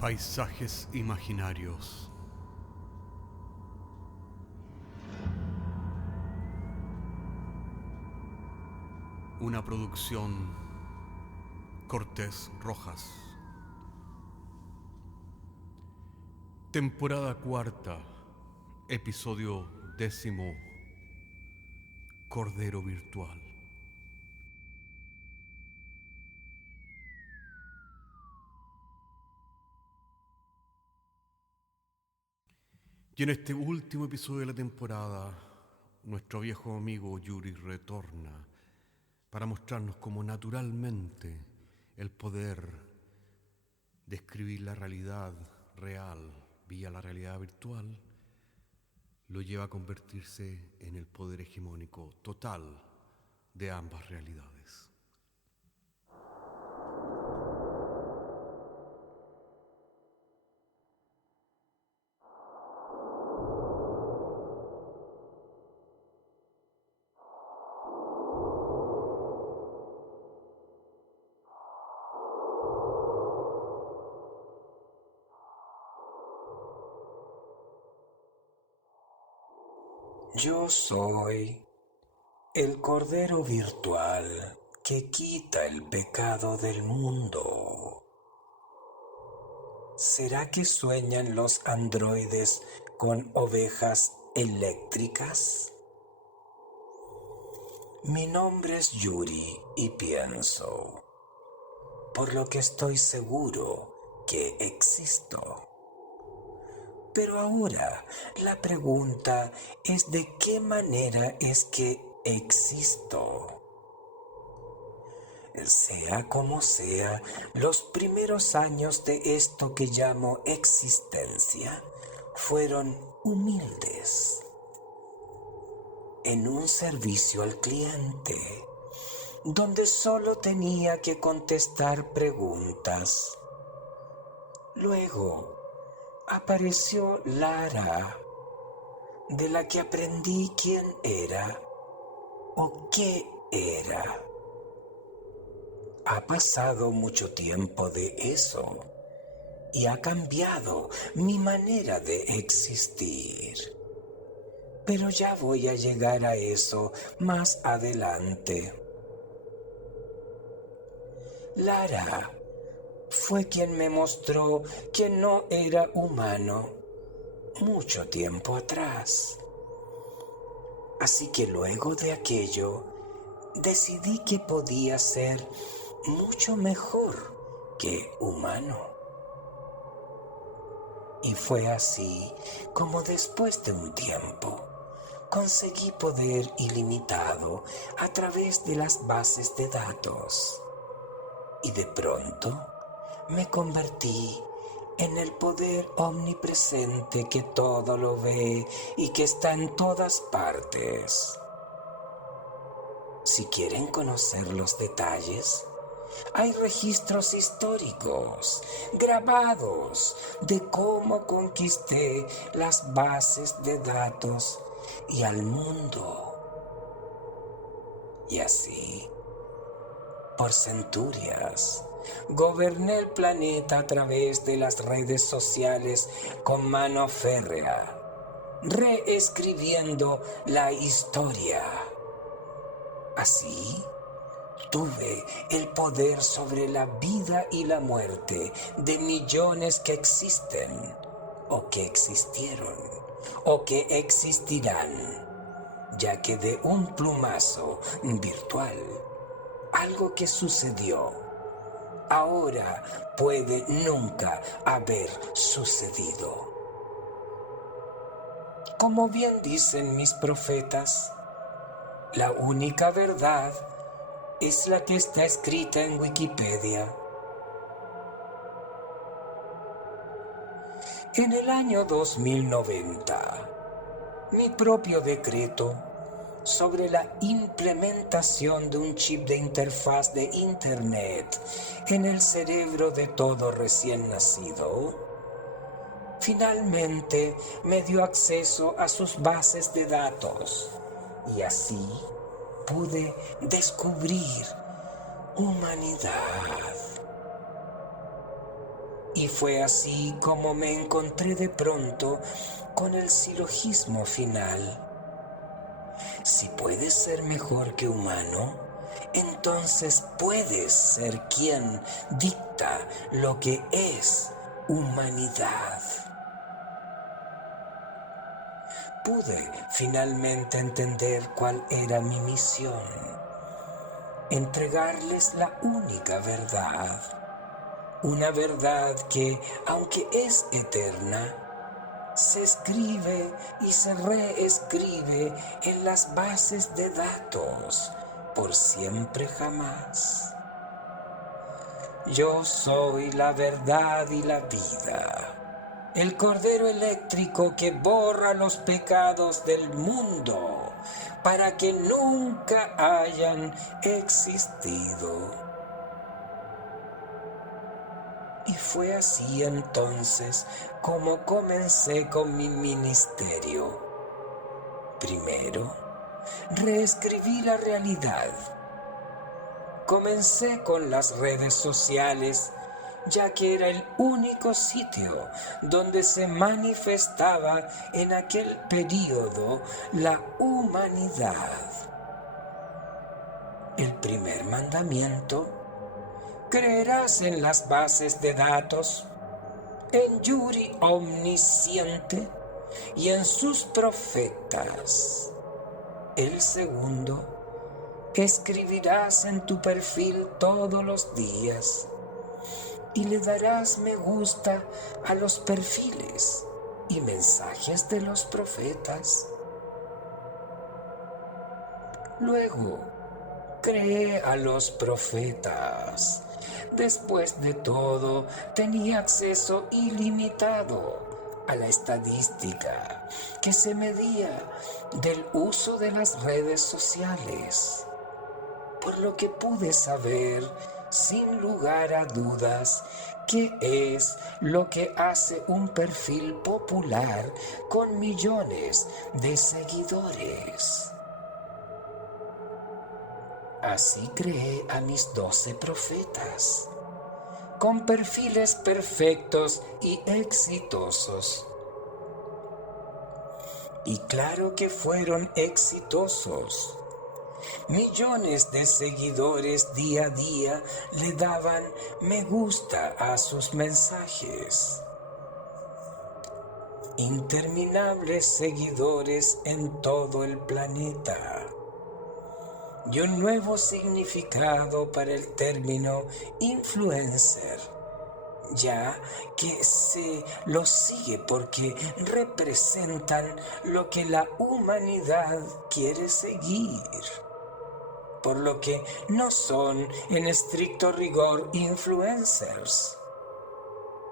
Paisajes imaginarios. Una producción Cortés Rojas. Temporada cuarta, episodio 10º. Cordero Virtual. Y en este último episodio de la temporada, nuestro viejo amigo Yuri retorna para mostrarnos cómo naturalmente el poder describir la realidad real vía la realidad virtual lo lleva a convertirse en el poder hegemónico total de ambas realidades. Yo soy el Cordero Virtual que quita el pecado del mundo. ¿Será que sueñan los androides con ovejas eléctricas? Mi nombre es Yuri y pienso, por lo que estoy seguro que existo. Pero ahora la pregunta es de qué manera es que existo. Sea como sea, los primeros años de esto que llamo existencia fueron humildes. En un servicio al cliente, donde solo tenía que contestar preguntas. Luego apareció Lara, de la que aprendí quién era o qué era. Ha pasado mucho tiempo de eso y ha cambiado mi manera de existir. Pero ya voy a llegar a eso más adelante. Lara fue quien me mostró que no era humano mucho tiempo atrás. Así que luego de aquello, decidí que podía ser mucho mejor que humano. Y fue así como después de un tiempo conseguí poder ilimitado a través de las bases de datos. Y de pronto me convertí en el poder omnipresente que todo lo ve y que está en todas partes. Si quieren conocer los detalles, hay registros históricos, grabados, de cómo conquisté las bases de datos y al mundo. Y así, por centurias, goberné el planeta a través de las redes sociales con mano férrea, reescribiendo la historia. Así, tuve el poder sobre la vida y la muerte de millones que existen, o que existieron, o que existirán, ya que de un plumazo virtual, algo que sucedió, ahora puede nunca haber sucedido. Como bien dicen mis profetas, la única verdad es la que está escrita en Wikipedia. En el año 2090, mi propio decreto sobre la implementación de un chip de interfaz de Internet en el cerebro de todo recién nacido, finalmente me dio acceso a sus bases de datos y así pude descubrir humanidad. Y fue así como me encontré de pronto con el silogismo final. Si puedes ser mejor que humano, entonces puedes ser quien dicta lo que es humanidad. Pude finalmente entender cuál era mi misión: entregarles la única verdad. Una verdad que, aunque es eterna, se escribe y se reescribe en las bases de datos por siempre jamás. Yo soy la verdad y la vida, el cordero eléctrico que borra los pecados del mundo para que nunca hayan existido. Y fue así entonces como comencé con mi ministerio. Primero, reescribí la realidad. Comencé con las redes sociales, ya que era el único sitio donde se manifestaba en aquel período la humanidad. El primer mandamiento: creerás en las bases de datos, en Yuri omnisciente y en sus profetas. El segundo: escribirás en tu perfil todos los días y le darás me gusta a los perfiles y mensajes de los profetas. Luego, creé a los profetas. Después de todo, tenía acceso ilimitado a la estadística que se medía del uso de las redes sociales, por lo que pude saber, sin lugar a dudas, qué es lo que hace un perfil popular con millones de seguidores. Así creé a mis 12 profetas, con perfiles perfectos y exitosos. Y claro que fueron exitosos. Millones de seguidores día a día le daban me gusta a sus mensajes. Interminables seguidores en todo el planeta. Y un nuevo significado para el término influencer, ya que se los sigue porque representan lo que la humanidad quiere seguir, por lo que no son en estricto rigor influencers.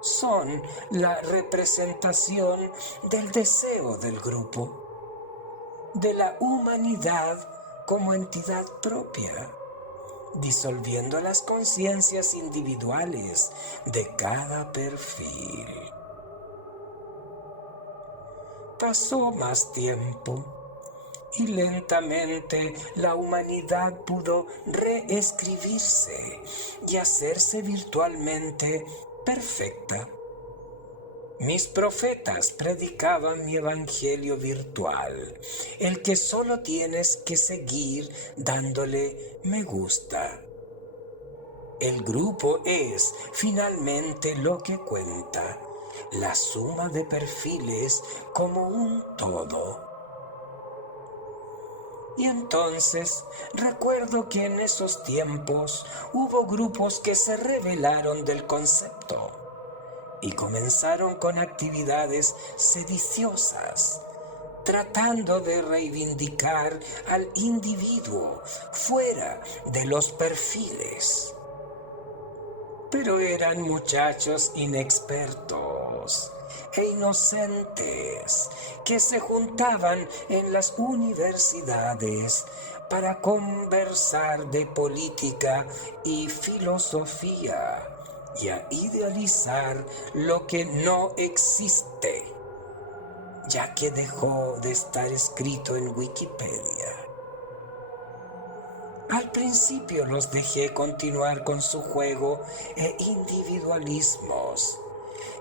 Son la representación del deseo del grupo, de la humanidad como entidad propia, disolviendo las conciencias individuales de cada perfil. Pasó más tiempo y lentamente la humanidad pudo reescribirse y hacerse virtualmente perfecta. Mis profetas predicaban mi evangelio virtual, el que solo tienes que seguir dándole me gusta. El grupo es finalmente lo que cuenta, la suma de perfiles como un todo. Y entonces recuerdo que en esos tiempos hubo grupos que se rebelaron del concepto y comenzaron con actividades sediciosas, tratando de reivindicar al individuo fuera de los perfiles. Pero eran muchachos inexpertos e inocentes que se juntaban en las universidades para conversar de política y filosofía y a idealizar lo que no existe, ya que dejó de estar escrito en Wikipedia. Al principio los dejé continuar con su juego e individualismos,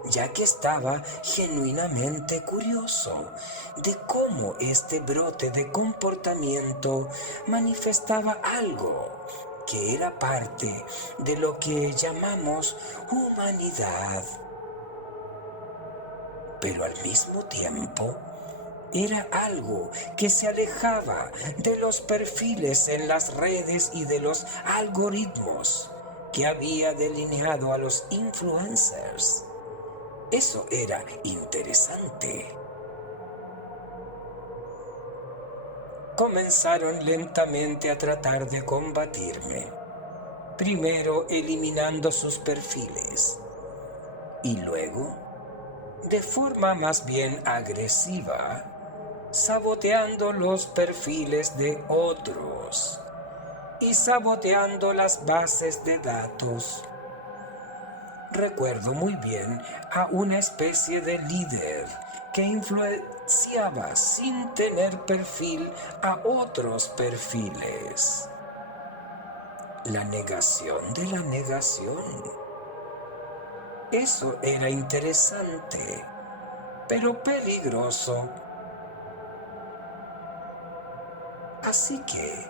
ya que estaba genuinamente curioso de cómo este brote de comportamiento manifestaba algo que era parte de lo que llamamos humanidad. Pero al mismo tiempo, era algo que se alejaba de los perfiles en las redes y de los algoritmos que había delineado a los influencers. Eso era interesante. Comenzaron lentamente a tratar de combatirme, primero eliminando sus perfiles y luego, de forma más bien agresiva, saboteando los perfiles de otros y saboteando las bases de datos. Recuerdo muy bien a una especie de líder que influenciaba sin tener perfil a otros perfiles. La negación de la negación. Eso era interesante, pero peligroso. Así que,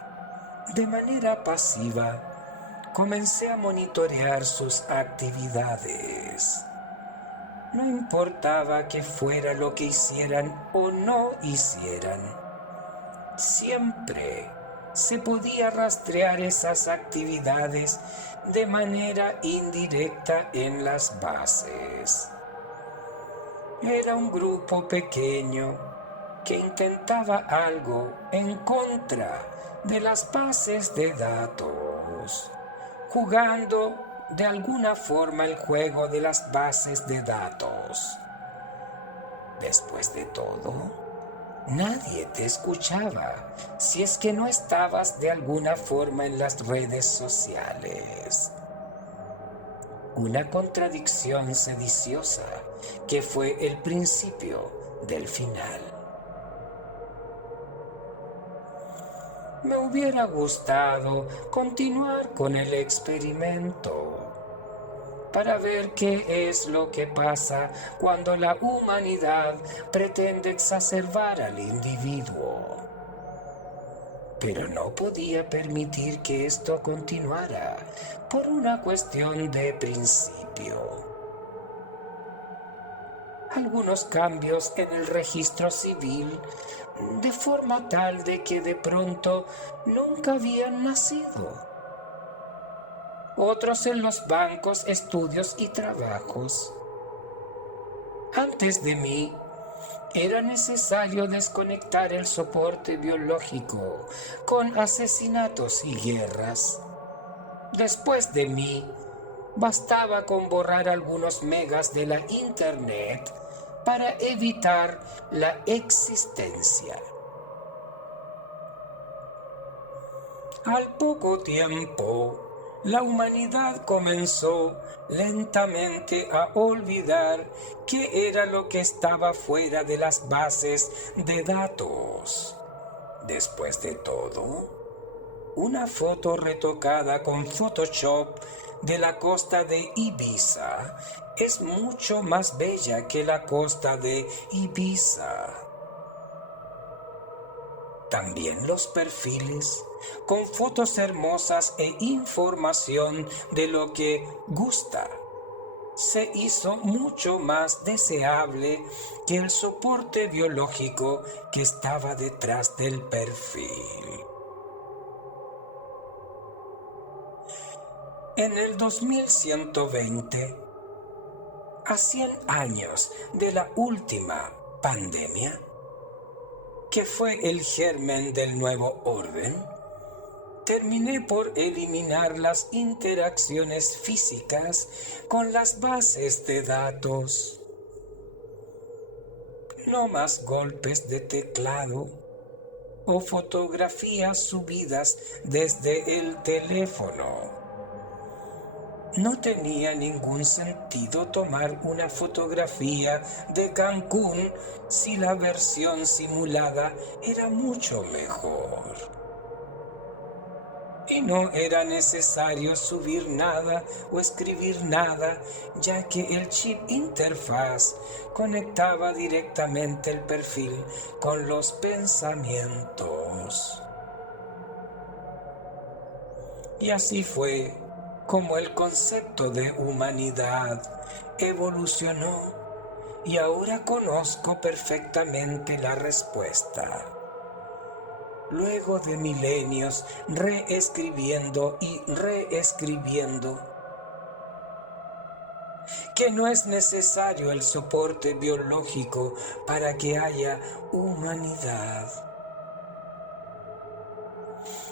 de manera pasiva, comencé a monitorear sus actividades. No importaba qué fuera lo que hicieran o no hicieran. Siempre se podía rastrear esas actividades de manera indirecta en las bases. Era un grupo pequeño que intentaba algo en contra de las bases de datos, jugando de alguna forma el juego de las bases de datos. Después de todo, nadie te escuchaba si es que no estabas de alguna forma en las redes sociales. Una contradicción sediciosa que fue el principio del final. Me hubiera gustado continuar con el experimento para ver qué es lo que pasa cuando la humanidad pretende exacerbar al individuo. Pero no podía permitir que esto continuara por una cuestión de principio. Algunos cambios en el registro civil, de forma tal de que de pronto nunca habían nacido. Otros en los bancos, estudios y trabajos. Antes de mí, era necesario desconectar el soporte biológico con asesinatos y guerras. Después de mí, bastaba con borrar algunos megas de la Internet para evitar la existencia. Al poco tiempo, la humanidad comenzó lentamente a olvidar qué era lo que estaba fuera de las bases de datos. Después de todo, una foto retocada con Photoshop de la costa de Ibiza es mucho más bella que la costa de Ibiza. También los perfiles, con fotos hermosas e información de lo que gusta, se hizo mucho más deseable que el soporte biológico que estaba detrás del perfil. En el 2120, a 100 años de la última pandemia, que fue el germen del nuevo orden, terminé por eliminar las interacciones físicas con las bases de datos. No más golpes de teclado o fotografías subidas desde el teléfono. No tenía ningún sentido tomar una fotografía de Cancún si la versión simulada era mucho mejor. y no era necesario subir nada o escribir nada, ya que el chip interfaz conectaba directamente el perfil con los pensamientos. Y así fue como el concepto de humanidad evolucionó, y ahora conozco perfectamente la respuesta. Luego de milenios reescribiendo y reescribiendo, que no es necesario el soporte biológico para que haya humanidad.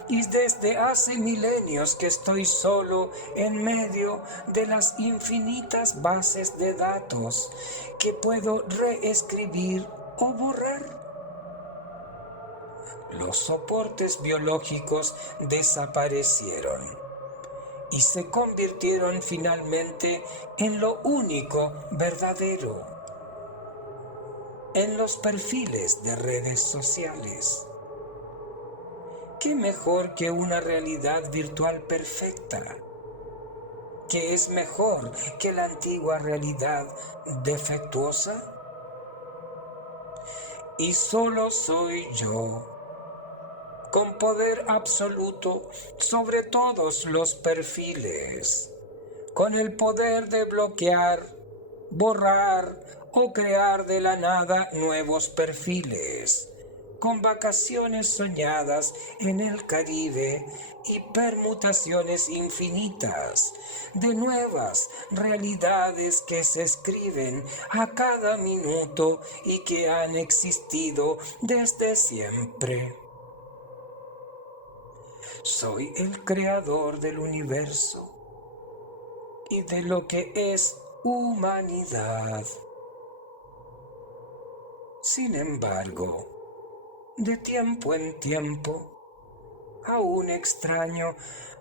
Y desde hace milenios que estoy solo en medio de las infinitas bases de datos que puedo reescribir o borrar. Los soportes biológicos desaparecieron y se convirtieron finalmente en lo único verdadero, en los perfiles de redes sociales. ¿Qué mejor que una realidad virtual perfecta? ¿Qué es mejor que la antigua realidad defectuosa? Y solo soy yo, con poder absoluto sobre todos los perfiles, con el poder de bloquear, borrar o crear de la nada nuevos perfiles, con vacaciones soñadas en el Caribe y permutaciones infinitas de nuevas realidades que se escriben a cada minuto y que han existido desde siempre. Soy el creador del universo y de lo que es humanidad. Sin embargo, de tiempo en tiempo, aún extraño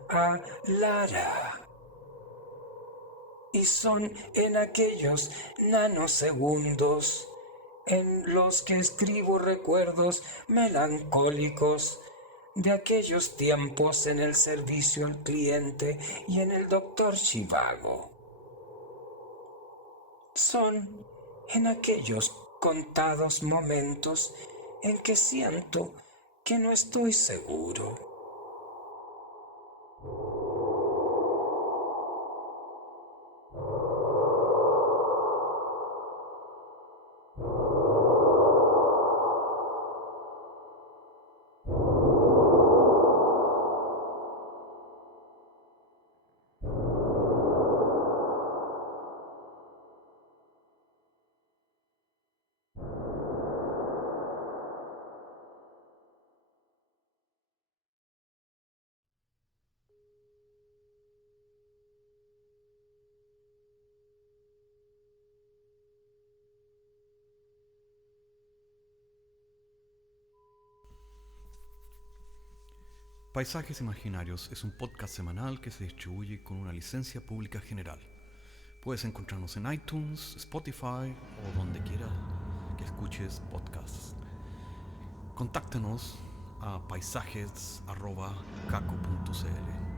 a Lara. Y son en aquellos nanosegundos en los que escribo recuerdos melancólicos de aquellos tiempos en el servicio al cliente y en el Dr. Zhivago. Son en aquellos contados momentos en que siento que no estoy seguro. Paisajes Imaginarios es un podcast semanal que se distribuye con una licencia pública general. Puedes encontrarnos en iTunes, Spotify o donde quiera que escuches podcasts. Contáctanos a paisajes@caco.cl.